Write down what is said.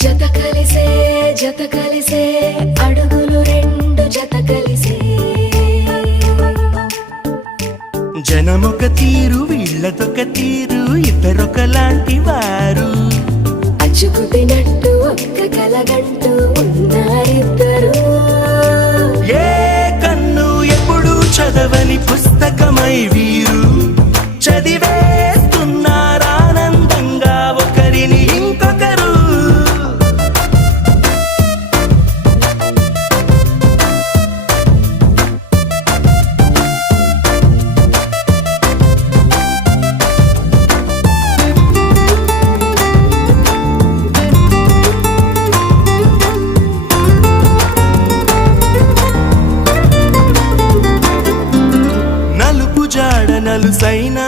జత కలిసే జత కలిసే అడుగులు రెండు జత కలిసే జనమొక తీరు వీళ్ళదొక తీరు ఇద్దరొకలాంటి వారు అచ్చుకుతినట్టు ఒక్క కలగంటూ ఉన్నారిద్దరు ఏ కన్ను ఎప్పుడు చదవని పుస్తకమై వీరు చదివేస్తున్నారానందంగా ఒకరిని ఇంకొకరు. నలుపు జాడ నలుసైనా